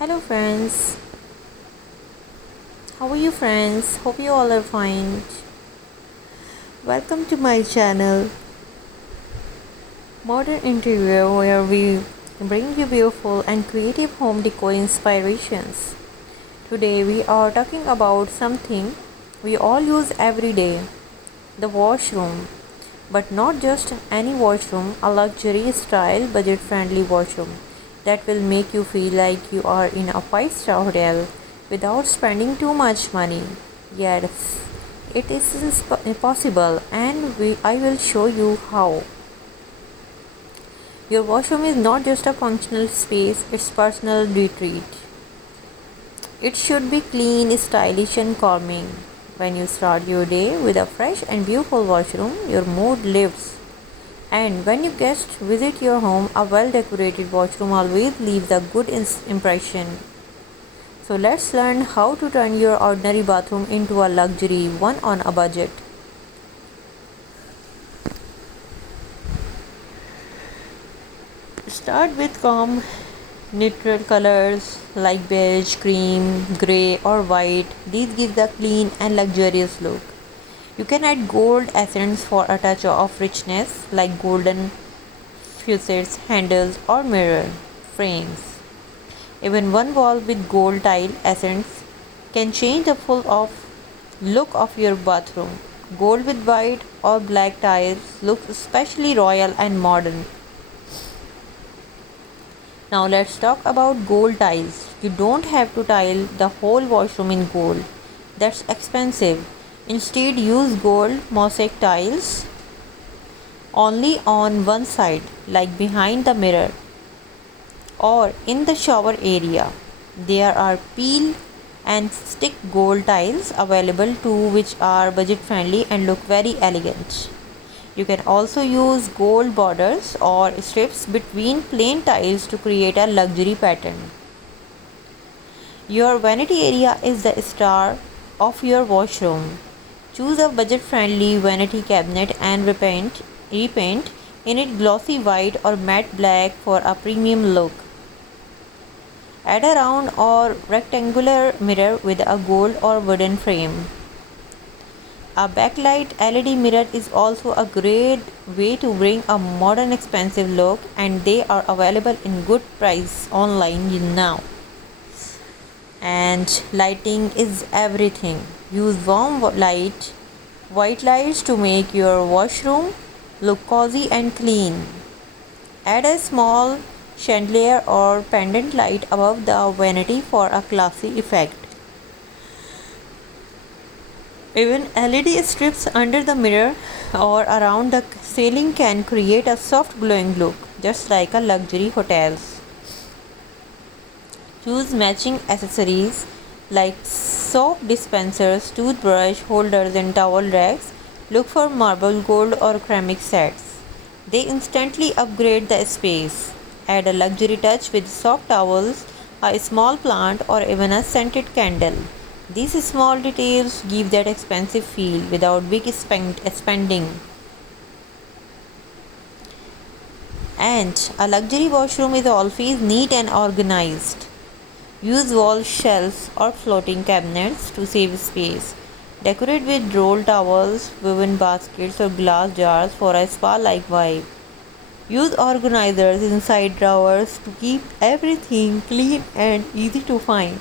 Hello friends, how are you friends? Hope you all are fine. Welcome to my channel Modern Interior, where we bring you beautiful and creative home decor inspirations. Today we are talking about something we all use every day, the washroom. But not just any washroom, a luxury style budget friendly washroom that will make you feel like you are in a 5-star hotel without spending too much money. Yes, it is possible, and I will show you how. Your washroom is not just a functional space, it's personal retreat. It should be clean, stylish, and calming. When you start your day with a fresh and beautiful washroom, your mood lifts. And when you guests visit your home, a well decorated washroom always leaves a good impression. So let's learn how to turn your ordinary bathroom into a luxury one on a budget. Start with calm neutral colors like beige, cream, grey, or white. These give the clean and luxurious look. You can add gold accents for a touch of richness like golden faucets, handles, or mirror frames. Even one wall with gold tile accents can change the full of look of your bathroom. Gold with white or black tiles look especially royal and modern. Now let's talk about gold tiles. You don't have to tile the whole washroom in gold. That's expensive. Instead, use gold mosaic tiles only on one side, like behind the mirror or in the shower area. There are peel and stick gold tiles available too, which are budget friendly and look very elegant. You can also use gold borders or strips between plain tiles to create a luxury pattern. Your vanity area is the star of your washroom. Choose a budget friendly vanity cabinet and repaint in it glossy white or matte black for a premium look. Add a round or rectangular mirror with a gold or wooden frame. A backlight LED mirror is also a great way to bring a modern expensive look, and they are available in good price online now. And lighting is everything. Use warm white lights to make your washroom look cozy and clean. Add a small chandelier or pendant light above the vanity for a classy effect. Even LED strips under the mirror or around the ceiling can create a soft glowing look, just like a luxury hotels. Choose matching accessories like soap dispensers, toothbrush holders, and towel racks. Look for marble, gold, or ceramic sets. They instantly upgrade the space. Add a luxury touch with soft towels, a small plant, or even a scented candle. These small details give that expensive feel without big spending. And a luxury washroom is always neat and organized. Use wall shelves or floating cabinets to save space. Decorate with roll towels, woven baskets, or glass jars for a spa-like vibe. Use organizers inside drawers to keep everything clean and easy to find.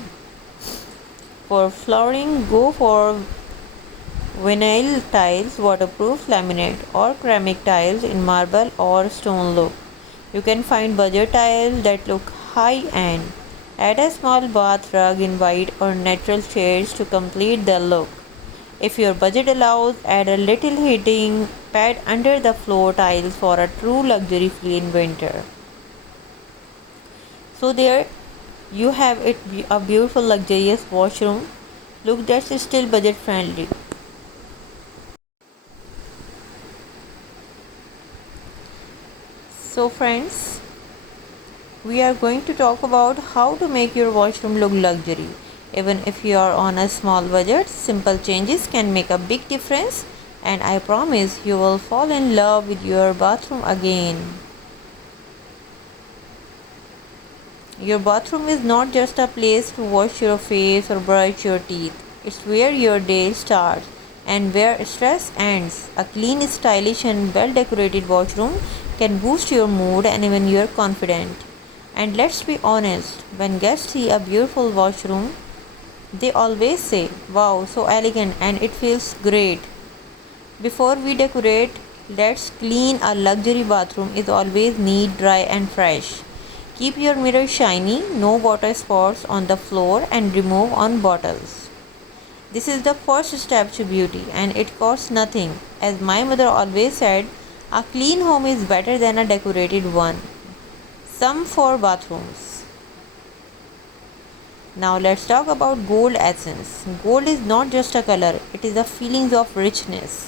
For flooring, go for vinyl tiles, waterproof laminate, or ceramic tiles in marble or stone look. You can find budget tiles that look high end. Add a small bath rug in white or natural shades to complete the look. If your budget allows, add a little heating pad under the floor tiles for a true luxury feel in winter. So there you have it, a beautiful luxurious washroom look that's still budget friendly. So friends, we are going to talk about how to make your washroom look luxury. Even if you are on a small budget, simple changes can make a big difference, and I promise you will fall in love with your bathroom again. Your bathroom is not just a place to wash your face or brush your teeth. It's where your day starts and where stress ends. A clean, stylish, and well decorated washroom can boost your mood and even your confidence. And let's be honest, when guests see a beautiful washroom, they always say, "Wow, so elegant and it feels great." Before we decorate, let's clean. A luxury bathroom is always neat, dry, and fresh. Keep your mirror shiny, no water spots on the floor, and remove on bottles. This is the first step to beauty, and it costs nothing. As my mother always said, a clean home is better than a decorated one. Some for bathrooms. Now let's talk about gold essence. Gold is not just a color, it is a feeling of richness.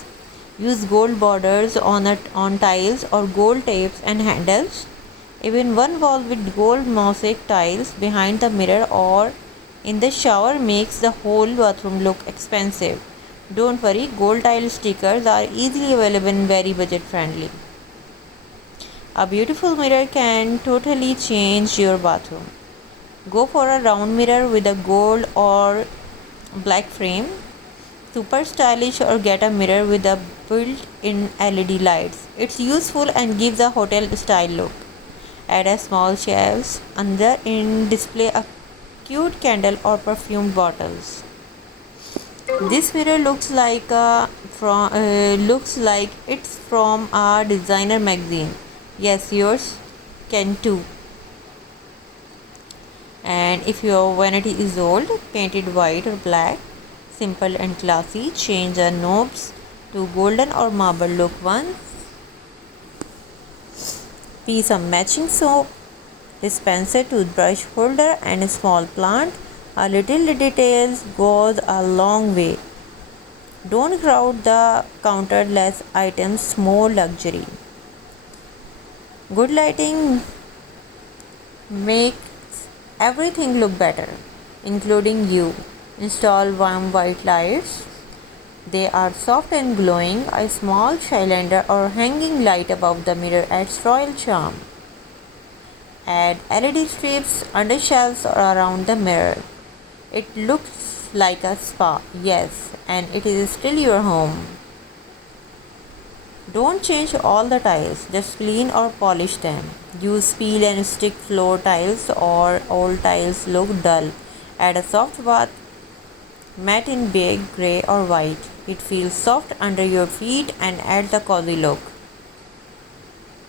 Use gold borders on tiles or gold tapes and handles. Even one wall with gold mosaic tiles behind the mirror or in the shower makes the whole bathroom look expensive. Don't worry, gold tile stickers are easily available and very budget friendly. A beautiful mirror can totally change your bathroom. Go for a round mirror with a gold or black frame. Super stylish, or get a mirror with a built-in LED lights. It's useful and gives a hotel style look. Add a small shelves under in display a cute candle or perfume bottles. This mirror looks like it's from a designer magazine. Yes, yours can too. And if your vanity is old, paint it white or black. Simple and classy. Change the knobs to golden or marble look once. Piece of matching soap, dispenser, toothbrush holder, and a small plant. A little details goes a long way. Don't crowd the counter, less items, more luxury. Good lighting makes everything look better, including you. Install warm white lights. They are soft and glowing. A small chandelier or hanging light above the mirror adds royal charm. Add LED strips under shelves or around the mirror. It looks like a spa, yes, and it is still your home. Don't change all the tiles, just clean or polish them. Use peel and stick floor tiles or old tiles look dull. Add a soft bath mat in beige, grey or white. It feels soft under your feet and adds a cozy look.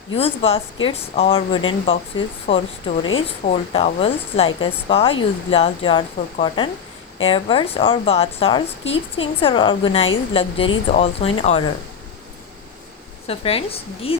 Use baskets or wooden boxes for storage. Fold towels like a spa. Use glass jars for cotton, earbuds or bath salts. Keep things organized. Luxury is also in order. So friends, these